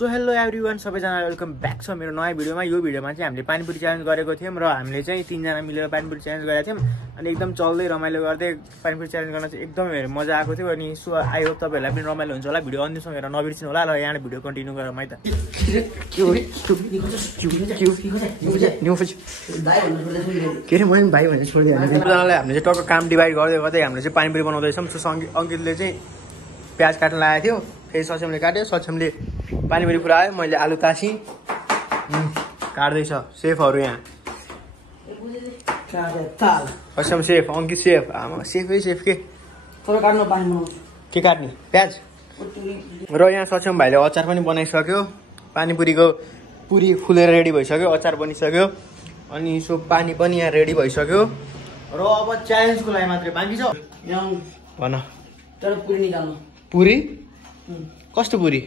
So hello everyone सबैजना welcome back छ मेरो नयाँ भिडियोमा। यो भिडियोमा चाहिँ हामीले पानीपुरी च्यालेन्ज गरेको थियौँ र हामीले चाहिँ 3 जना मिलेर पानीपुरी च्यालेन्ज गरेका थियौँ अनि एकदम चल्दै रमाइलो गर्दै पानीपुरी च्यालेन्ज गर्न चाहिँ एकदमै मजा आएको थियो। अनि सो आई होप तपाईँहरूलाई पनि रमाइलो हुन्छ होला। भिडियो अन्तिमसम्म हेरेर नबिर्सिनु होला। ल यहाँ भिडियो कन्टिन्यू गरौँ है त। के अरे मैले भाइ भनेर छोडिदिएँ। हामीले चाहिँ टक्क काम डिभाइड गर्दै गर्दै हामीले चाहिँ पानीपुरी बनाउँदैछौँ। सो अङ्कितले चाहिँ प्याज काट्न लागेको थियो, फेरि सक्षमले काट्यो, सक्षमले पानीपुरी पुऱ्यायो, मैले आलु तासी काट्दैछ। सेफहरू यहाँ सक्षम सेफ, अङ्कित सेफ, आमा सेफै सेफ के काट्ने प्याज। र यहाँ सक्षम भाइले अचार पनि बनाइसक्यो, पानीपुरीको पुरी फुलेर रेडी भइसक्यो, अचार बनिसक्यो अनि सो पानी पनि यहाँ रेडी भइसक्यो। र अब च्यालेन्जको लागि मात्रै बाँकी छ। भन तर पुरी निकाल्नु। पुरी कस्तो पुरी?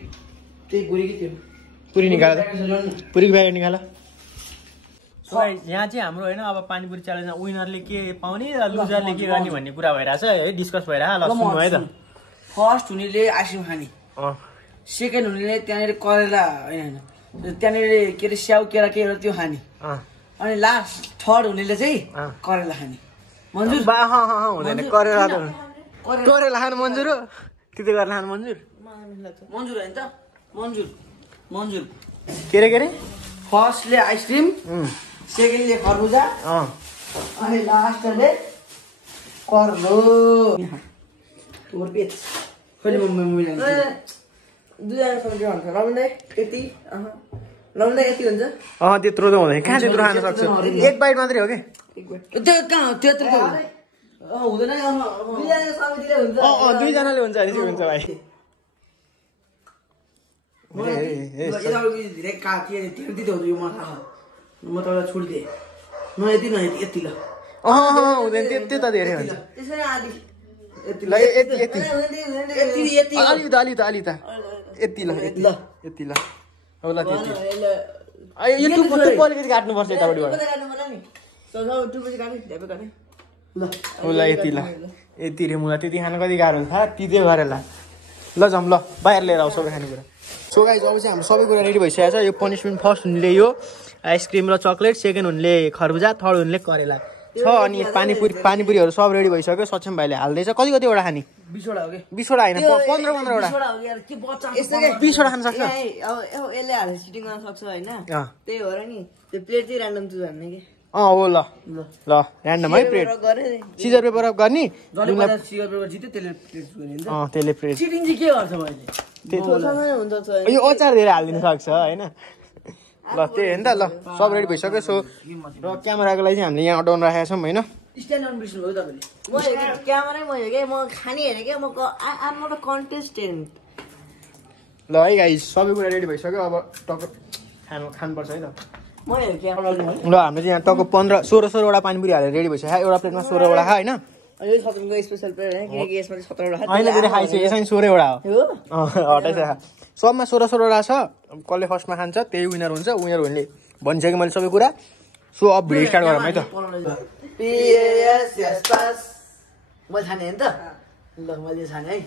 त्यही पुरी के थियो? पुरी निकाल, पुरीको प्याकेट निकाल। सो यहाँ चाहिँ हाम्रो होइन अब पानीपुरी च्यालेन्जमा विनरले के पाउने र लुजरले के गर्ने भन्ने कुरा भइरहेछ है, डिस्कस भइरहेछ। ल सुन्नु है त। फर्स्ट हुनेले आइसक्रिम खाने, सेकेन्ड हुनेले त्यहाँनिर करेला होइन त्यहाँनिर के अरे स्याउ केरा के त्यो खाने, अनि लास्ट थर्ड हुनेले चाहिँ करेला खाने। मन्जुर? हुँदैन, करेला खानु मन्जुर हो? त्यति गरेर खानु मन्जुर? मन्जुर होइन त, मन्जुर मन्जुर। के अरे फर्स्टले आइसक्रिम, सेकेन्डले खरबुजा, अनि लास्टले कर्लो। यति हुन्छ? त्यत्रो त हुँदैन, कहाँ त्यत्रो खान सक्छ? एक बाइट मात्रै हो कि? त्यत्रो हुँदैन, दुईजनाले हुन्छ भने चाहिँ हुन्छ भाइ। धेरै म तपाईँलाई छोडिदिएँ, न यति न यति ल। हुँदैन, त्यो त धेरै हुन्छ। ल यति यति अलि त यति ल यति ल। हो ल त्यति। यो टुप्पो अलिकति काट्नुपर्छ यतापट्टिबाट। ल यति ल यति रे मुला। त्यति खानु कति गाह्रो हुन्छ, तिते गरेर ल जाउँ ल, बाहिर लिएर आऊ सबै खानेकुरा। सो गाइस अब चाहिँ हाम्रो सबै कुरा रेडी भइसकेको छ। यो पनिसमेन्ट फर्स्ट हुनेले यो आइसक्रिम र चक्लेट, सेकेन्ड हुनेले खरबुजा, थर्ड हुनेले करेला छ। अनि पानीपुरीहरू सब रेडी भइसक्यो। सक्षम भाइले हाल्दैछ। कतिवटा खाने? 20वटा हो कि? 20वटा होइन, 15-15वटा। 20वटा खान सक्छ? यसले हालेर सिटिङ गर्न सक्छ होइन, त्यही हो र नि। त्यो प्लेट चाहिँ ऱ्यान्डम चुज हान्ने कि? हो ल ऱ्यान्डम है प्लेट। सिजर पेपर गर्ने, त्यसले प्लेट। सिटिङ चाहिँ के गर्छ मैले? यो अचार धेरै हालिदिनु सक्छ होइन। ल त्यही हो नि त। ल सब रेडी भइसक्यो। सो र क्यामेराको लागि चाहिँ हामीले यहाँ अडाउन राखेका छौँ होइन। स्ट्यान्ड अन बिर्सनु भयो तपाईँले? म क्यामेरै मैले क्या, म खाने हेरेँ क्या, म आम नट अ कन्टेस्टेन्ट। ल है गाइस सबै कुरा रेडी भइसक्यो। अब टक्क खानुपर्छ है त। म हेरेँ क्यामेरा। ल हाम्रो चाहिँ यहाँ टक्क 15-16वटा पानीपुरी हालेर रेडी भइसक्यो। एउटा प्लेटमा 16वटा खा होइन। यो सत्रको स्पेसल प्लेट होइन, किनकि यसमा 17वटा होइन धेरै खाइसक्यो, यसमा 16वटा हो। हटाइसक्यो, सबमा 16-16वटा छ। कसले फर्स्टमा खान्छ त्यही विनर हुन्छ। विनर हुनेले भनिसकेँ मैले सबै कुरा। सो अब भिडियो स्टार्ट गरौँ है त। मैले छाने होइन त? ल मैले छाने है।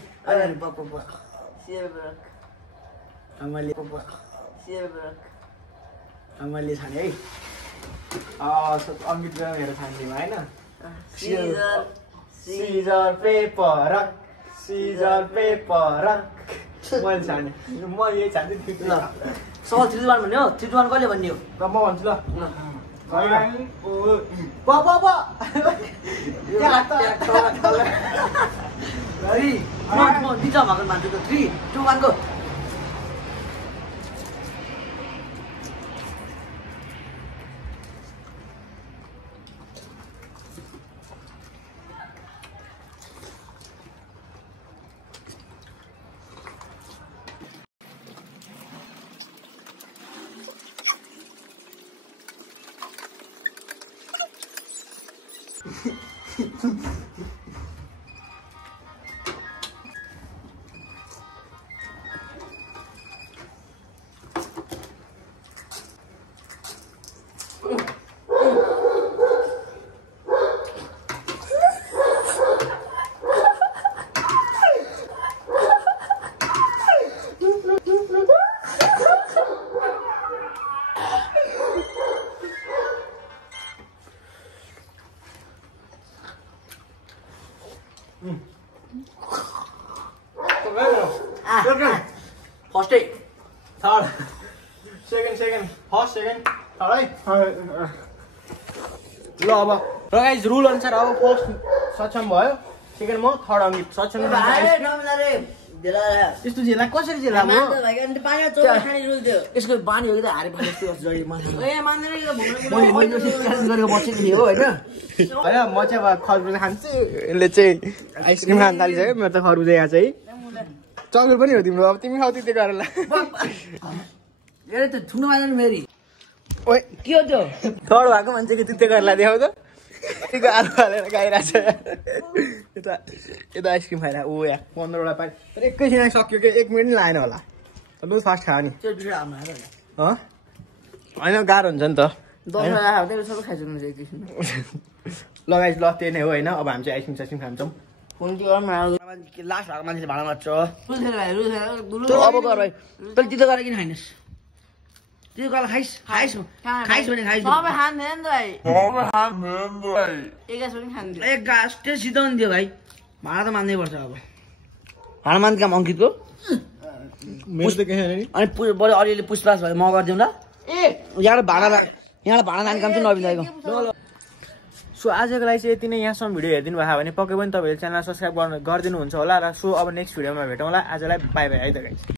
मैले छाने है। अङ्कित हेरेर छान्दिमा होइन। सिजर पेपर मैले छाने, म यही छान्छु। ल सब 3 2 1 भन्ने हो। 3 2 1 कहिले भन्ने हो? र म भन्छु ल। मान्छु त 3 2 1 गो। फर्स्टै third second first second third है ल अब र गाइस रुल अनुसार अब फर्स्ट सक्षम भयो सेकेन्ड म थर्ड अङ्कित सक्षम यस्तो झेला कसरी झेला म यसको बानी हो कि त हारे भने जस्तो गरेको बच्चे थियो होइन होइन म चाहिँ अब खरबुजा खान्छु यसले चाहिँ आइसक्रिम खान थालिसक्यो मेरो त खरबुजा यहाँ चाहिँ चक्लेट पनि हो तिम्रो अब तिमी खाऊ त्यति गरेर त ठुलो मान्छे मेरी ओइ के हो त्यो थर्ड भएको मान्छेको त्यति गरेर देखाउ त त्यतिको आलु हालेर खाइरहेको छ यता आइसक्रिम खाइरहेको ऊ यहाँ 15वटा पाइ तर एकैछिन सक्यो कि 1 मिनट नि लागेन होला तपाईँ फास्ट खायो नि होइन गाह्रो हुन्छ नि त लगाइस ल त्यही नै हो होइन अब हामी चाहिँ आइसक्रिम साइसक्रिम खान्छौँ लास्ट भएको मान्छेले भाडा मार्छ अब गर भाइ तैँले तितो गरेर किन खाइनस् तितो गरेर खाइस भने खाइस एक गास त्यो सिधाउनु दियो भाइ भाडा त मान्नै पर्छ अब भाडा मान्ने काम अङ्कितको अनि बढी अलिअलि पुछपाछ भयो म गरिदिउँ ल यहाँबाट भाडा लाने काम चाहिँ नबिदाएको सो आजको लागि चाहिँ यति नै यहाँसम्म भिडियो हेरिदिनु भएको भने पक्कै पनि तपाईँहरूले च्यानल सब्सक्राइब गरिदिनुहुन्छ होला र सो अब नेक्स्ट भिडियोमा भेटौँला आजलाई बाई बाई है त गाइस